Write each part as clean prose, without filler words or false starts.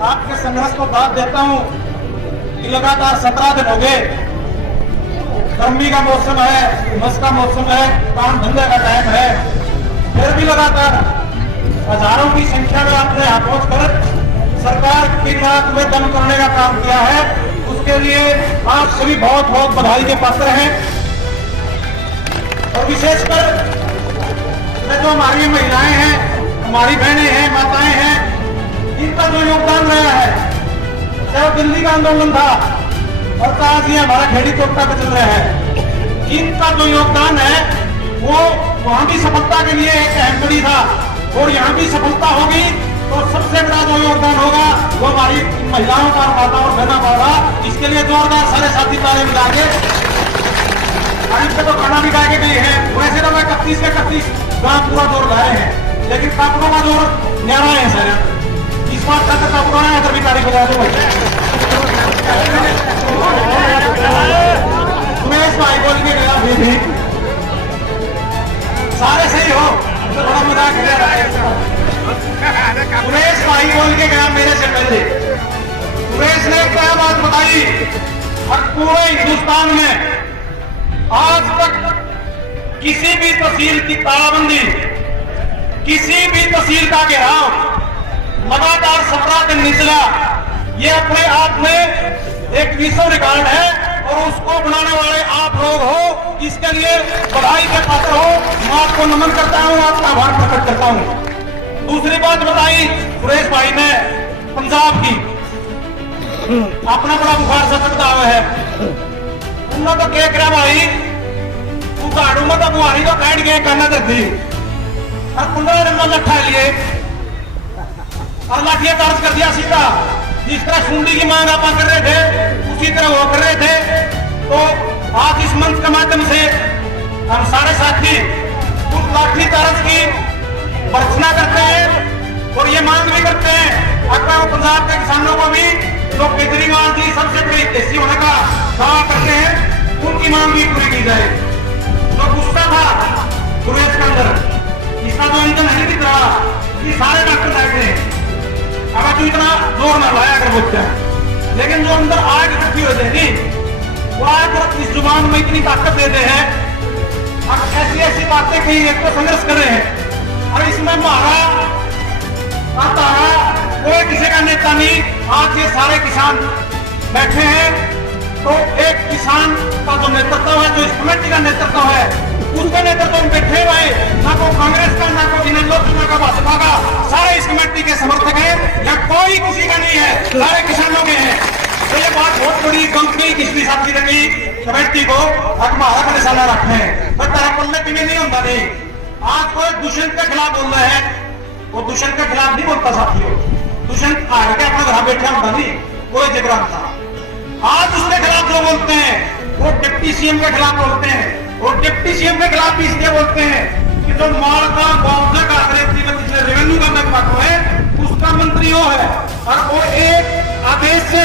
आपके संघर्ष को दाद देता हूं कि लगातार 17 दिन हो गए, गर्मी का मौसम है, उमस का मौसम है, काम धंधे का टाइम है, फिर भी लगातार हजारों की संख्या में आपने यहाँ पहुंच कर सरकार की रात में दम करने का काम किया है। उसके लिए आप सभी बहुत बहुत बधाई के पात्र हैं। और विशेषकर जो हमारी महिलाएं हैं, हमारी बहनें हैं, माताएं हैं, इनका जो योगदान रहा है, चाहे दिल्ली का आंदोलन था और आज ये हमारा खेड़ी कोटा पे चल रहा है, इनका जो योगदान है वो वहां भी सफलता के लिए एक अहम कड़ी था और यहाँ भी सफलता होगी तो सबसे बड़ा जो योगदान होगा वो हमारी महिलाओं का, माताओं और बहनों का होगा। इसके लिए जोरदार सारे साथी ताले मिला के तो खाना भी खाए गए हैं। वैसे तो मैं 31 के 31 गांव पूरा जोर लाए हैं, लेकिन कापुरों का जोर न्यारा है सर। इस बात का कापुरों है अगर भी तारीख बजा दो सुमेश भाई बोल के गया भी सारे सही हो तो थोड़ा मजाक कर रहा है। सुरेश भाई बोल के गया मेरे से पहले। सुरेश ने क्या बात बताई, और पूरे हिंदुस्तान में आज तक किसी भी तहसील की तालाबंदी, किसी भी तहसील का घेराव लगातार 17 दिन नहीं चला। ये अपने आप में एक विश्व रिकॉर्ड है और उसको बनाने वाले आप लोग हो, इसके लिए बधाई के पात्र हो। मैं आपको नमन करता हूं, आपका आभार प्रकट करता हूं। दूसरी बात बताई सुरेश भाई ने पंजाब की, अपना बड़ा बुखार सा चलता हुआ है, उन्होंने तो क्या करा भाई, तू गाड़ू में तो बुआरी तो बैठ गए करना करती और 15 दिन में लट्ठा लिए और लाठियां चार्ज कर दिया सीधा। जिस तरह सुंडी की मांग आप कर रहे थे उसी तरह वो कर रहे थे। तो आज इस मंच के माध्यम से हम सारे साथी उस लाठी चार्ज की भर्त्सना करते हैं और ये मांग भी करते हैं अगर पंजाब के किसानों को भी जो केजरीवाल जी सबसे बड़ी हिस्सी होने का दावा करते हैं, उनकी मांग भी पूरी की जाए। जो गुस्सा था सुरेश के अंदर, इसका जो इंजन है भी था कि सारे डॉक्टर बैठे अगर जो इतना जोर न लाया कर बोलते हैं, लेकिन जो अंदर आग इकट्ठी हो जाएगी वो आग इस जुबान में इतनी ताकत देते हैं और ऐसी ऐसी बातें कही, एक तो संघर्ष कर रहे हैं और इसमें मारा तारा कोई किसी का नेता नहीं। आज ये सारे किसान बैठे हैं तो एक किसान का जो नेतृत्व है, जो इस कमेटी का नेतृत्व है, उसके नेतृत्व में बैठे हुए ना को कांग्रेस का, ना को लोकसभा का, भाजपा का, सारे इस कमेटी के समर्थक हैं या कोई किसी का नहीं है, सारे किसानों के हैं। तो ये बात बहुत बड़ी कंपनी किसी साथी रखी कमेटी को हमारा का निशाना रखे हैं, पर तारा पल्ले पीने नहीं होता नहीं। आज कोई दुष्यंत के खिलाफ बोल रहे हैं, वो दुष्यंत के खिलाफ नहीं बोलता साथियों, दुष्यंत आगे अपना घर बैठा होता नहीं, कोई जगरान था। आज उसके खिलाफ जो बोलते हैं वो डिप्टी सीएम के खिलाफ बोलते हैं और डिप्टी सीएम के खिलाफ भी इसलिए बोलते हैं कि जो माल का मुआवजा का रेवेन्यू का विभाग है उसका मंत्री वो है और वो एक आदेश से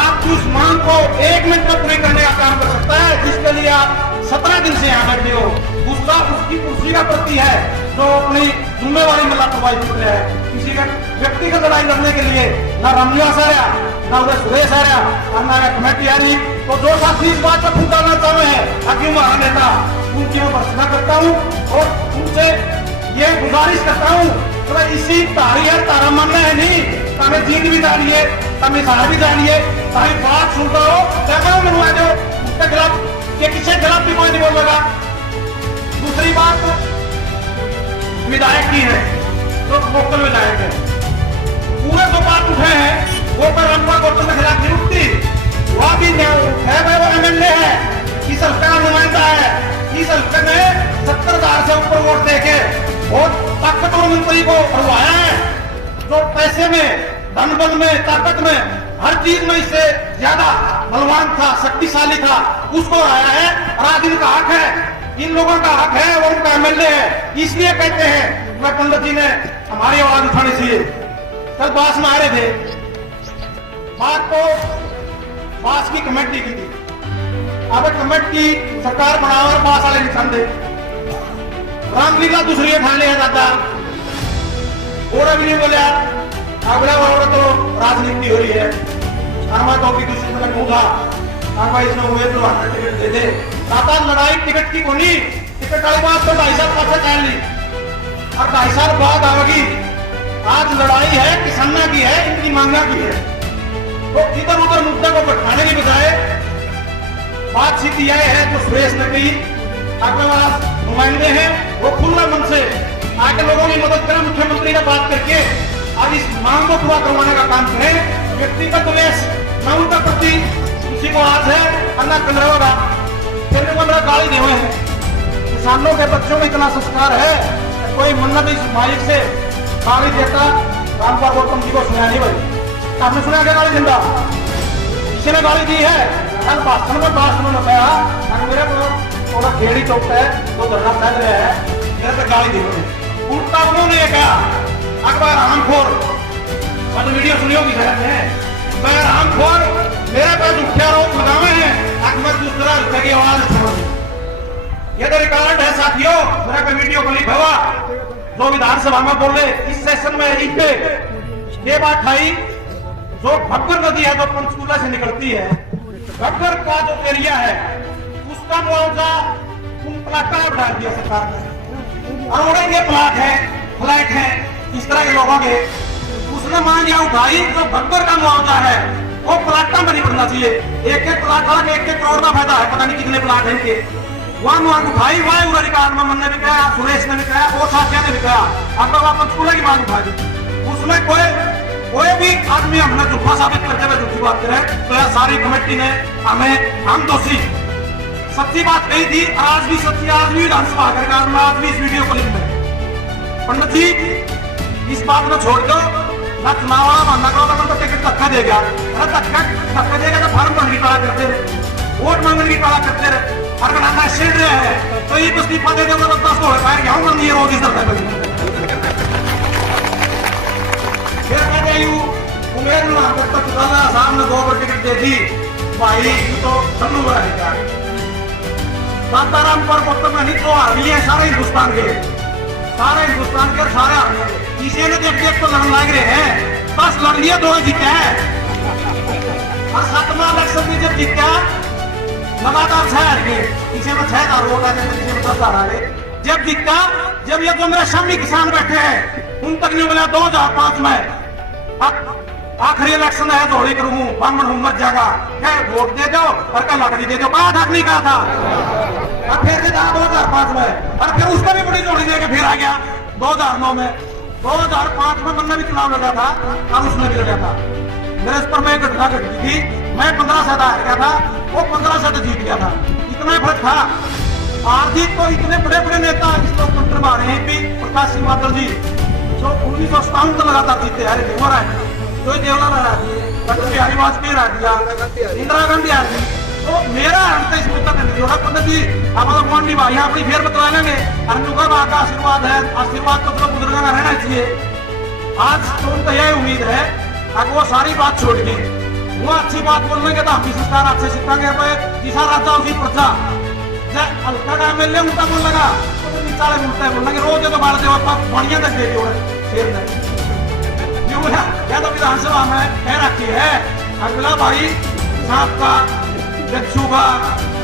आप उस मांग को 1 मिनट में पूरी करने का काम कर सकता है, जिसके लिए आप 17 दिन से यहाँ बैठे हो। गुस्सा उसकी कुर्सी का प्रति है जो अपनी जिम्मेवारी में लापरवाही कर रहा है। किसी का व्यक्तिगत लड़ाई लड़ने के लिए ना रमनिवास आ रहा, ना उधर सुरेश आ रहा और ना कमेटी आ रही। तो जो साथी इस बात पर फूटाना चाहे हैं ताकि हमारा नेता, उनकी मैं भर्त्सना करता हूँ और उनसे ये गुजारिश करता हूँ तो इसी तारी है, तारा मानना है नहीं, हमें जीत भी जानिए, हमें सहारा भी जानिए, हमें बात सुनता हो पैगाम मनवा दो उसके खिलाफ, ये किसी खिलाफ भी कोई नहीं बोलेगा। दूसरी बात विधायक की है, जो लोकल विधायक है, पूरे जो बात उठे हैं वो पर रंपा गौतम के खिलाफ नहीं उठती। वह भी है वो एमएलए है, इस हल्के का नुमाइंदा है, इस हल्के में 70,000 से ऊपर वोट देके और ताकतवर मंत्री को हरवाया है, जो पैसे में, धन बल में, ताकत में, हर चीज में इससे ज्यादा बलवान था, शक्तिशाली था, उसको आया है। और आज इनका हक है, इन लोगों का हक है और उनका एमएलए है, इसलिए कहते हैं मैं पंडित जी ने हमारी आवाज उठानी चाहिए। कल बास में आ रहे थे, बात तो बास की कमेटी की थी, अब कमेटी सरकार बनाओ और बास वाले निशान दे, रामलीला दूसरी ठाने है दादा और अभी नहीं बोलिया अगला तो राजनीति हो रही है। शर्मा तो भी दूसरी तरफ मुंह था, भाई इसने उम्मीदवार टिकट दे दे। दादा लड़ाई टिकट की होनी, टिकट वाली बात तो 2.5 साल पहले कह ली और 2.5 साल बाद आवेगी। आज लड़ाई है किसानों की है, इनकी मांगा की है। तो इधर उधर मुद्दे को बैठाने की बजाय बातचीत यह है जो सुरेश नकवी आपके पास नुमाइंदे हैं, वो खुले मन से आके लोगों की मदद करें, मुख्यमंत्री से बात करके अब इस मांग को पूरा करवाने का काम करें। व्यक्तिगत द्वेष न उनका प्रति किसी को आज है अन्ना कंद्रवा मेरा गाली दे हुए हैं। किसानों के बच्चों में इतना संस्कार है, कोई मन्नत इस मालिक से गाली देता रामपाल गौतम जी को सुना नहीं भाई। आपने सुना क्या गाली जिंदा किसी ने गाली दी है? कल भाषण में बात सुनो बताया मेरे को थोड़ा खेड़ी चौकता है तो धरना फैल रहा है, मेरे पे गाली दी हुई। उल्टा उन्होंने कहा अकबर रामखोर वीडियो सुनियो की शहर में मैं रामखोर मेरे पे दुखिया रोग लगावे हैं अकबर दूसरा की आवाज सुनो। ये तो रिकॉर्ड है साथियों, मेरे पे वीडियो को लिखा हुआ जो विधानसभा में बोले इस सेशन में इनके ये बात आई जो भक्कर नदी है जो पंचकूला से निकलती है, भक्कर का जो एरिया है उसका मुआवजा उन प्लाट का बढ़ा दिया सरकार ने। और ये प्लाट है फ्लैट है इस तरह के लोगों के उसने मांग या उठाई जो भक्कर का मुआवजा है वो प्लाटा में नहीं बढ़ना चाहिए। एक एक प्लाट वाला के 1-1 करोड़ का फायदा है, पता नहीं कितने प्लाट है इनके। वहां मांग उठाई वहां अधिकार में मन ने भी कहा, सुरेश ने भी कहा, वो साथिया ने भी कहा, अब आप पंचकूला की मांग उठा दी। उसमें कोई भी आदमी हमने झूठा साबित करते हुए झूठी बात करे तो यह सारी कमेटी ने हमें हम दोषी सच्ची बात कही थी। आज भी सच्ची, आज भी विधानसभा सरकार में आज भी इस वीडियो को लिख में पंडित जी इस बात को छोड़ दो ना चुनाव वाला मानना करो तो टिकट धक्का देगा। अरे धक्का देगा तो फार्म भरने की पाला करते रहे, वोट मांगने की पाला करते रहे। अगर नाना छेड़ रहे हैं तो ये इस्तीफा दे देगा तो 10 को पैर क्या होगा नहीं रोज इस तरह फिर कहते यू उम्मीद ना तक सामने 2 बार टिकट दे दी भाई तो तनु रहेगा। साताराम पर गौतम नहीं तो हावी है सारे हिंदुस्तान के सारे किसी ने देख देख तो लड़न लग रहे हैं, बस लड़ लिया 2 जीते हैं और 7वां इलेक्शन में जब जीता लगातार 6 हार गए, किसी में 6 हार वोट आ गए, किसी में 10 हार आ गए। जब जीता जब ये जो मेरे सामने किसान बैठे हैं उन तक नहीं मिला 2005 में आखिरी इलेक्शन है दौड़ी करूँ बामन उम्मत जाएगा वोट दे दो और कल लकड़ी दे दो बात हक नहीं कहा था। और फिर 2005 में और फिर उसका भी बड़ी जोड़ी देकर फिर आ गया 2009 में। 2005 में मैंने भी चुनाव लड़ा था और उसमें भी लड़ा था। मेरे इस पर मैं घटना घटी थी, मैं 15 से हार गया था, वो 15 से जीत गया था, इतना फर्क था। आर्थिक तो इतने बड़े बड़े नेता इस लोकतंत्र में आ रहे हैं भी प्रकाश सिंह बादल जी जो 1957 तक लगातार जीते अरे देवर है जो देवला रहा दिए, अटल बिहारी वाजपेयी रहा दिया, इंदिरा गांधी आ गई। तो मेरा अंत इस मुद्दा में जोड़ा पंडित जी हमारा कौन नहीं भाई अपनी फेर बतला लेंगे। अनुका बात का आशीर्वाद है, आशीर्वाद तो सब बुजुर्गों का रहना चाहिए। आज तो उनका यही उम्मीद है अगर वो सारी बात छोड़ के वो अच्छी बात बोलेंगे तो हम भी संस्कार अच्छे सीखेंगे। जिसा राजा उसी प्रजा हल्का का एमएलए उनका बोल लगा तो निचाले मिलता है बोलना रोज तो बाढ़ देवा बढ़िया तक दे दिया तो विधानसभा में कह रखी है अगला भाई सांप का जक्षु का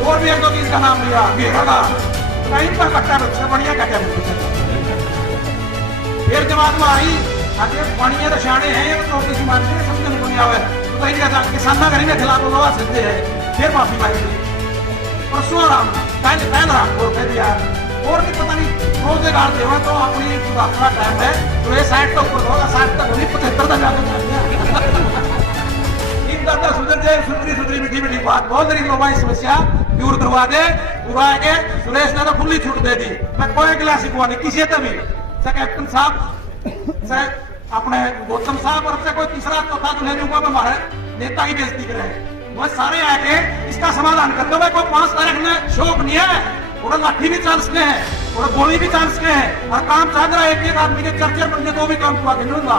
और भी 1-2 चीज का नाम लिया घेरा का कहीं पर कट्टा बच्चा बढ़िया कट्टा फिर दिमाग में आई आगे बढ़िया तो शाणे हैं तो किसी मानते हैं समझ नहीं आवे तो कहीं किसान के खिलाफ लोग सकते हैं। फिर माफी मांगी परसों राम पहले राम को कह दिया और भी पता नहीं रोजगार देवा तो अपनी अपना टाइम है तो ये 60 तक ऊपर होगा 60 तक नहीं 75 तक जाकर सुधरी मीठी बात बहुत रही लोगों की समस्या दूर करवा दे पूरा के सुरेश ने तो खुली छूट दे दी। मैं कोई गिला शिकवा नहीं किसी से भी चाहे कैप्टन साहब चाहे अपने गौतम साहब और कोई तीसरा चौथा दुल्हे में हमारे नेता की बेइज्जती करे वो सारे आके इसका समाधान कर दो। कोई 5 तारीख में शौक नहीं है और लाठी भी चांस के हैं और गोली भी चांस के हैं और काम चाह रहा है एक आदमी के चर्चे बंदे को भी काम हुआ दूंगा।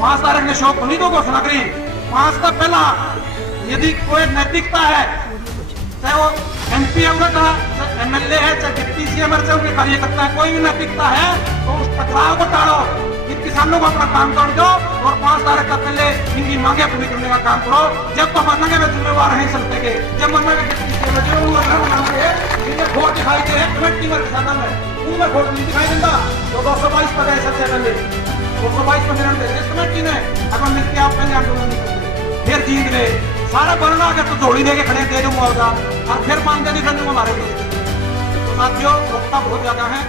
5 तारीख में शौक नहीं तो घोषणा करी 5 का पहला यदि कोई नैतिकता है चाहे वो MP है चाहे MLA है चाहे डिप्टी CM है चाहे उनके कार्यकर्ता है कोई भी नैतिकता है तो उस टकराव को टाड़ो इन किसानों को अपना काम कर दो और 5 तारीख का पहले इनकी मांगे पूरी करने का काम करो। जब तो मानेंगे वे जिम्मेवार हैं सत्ते के, जब मानेंगे इन्हें वोट दिखाई दे कमेटी में किसाना में उनमें वोट नहीं दिखाई देता तो 222 पर है सबसे पहले 222 पर निर्णय दे कमेटी ने अगर मिलकर आप पहले आंदोलन नहीं करते फिर जीत गए सारा बनना अगर तो झोली लेके खड़े दे दो मुआवजा और फिर मांगते नहीं करने हमारे लिए। तो साथियों वक्ता बहुत ज्यादा है।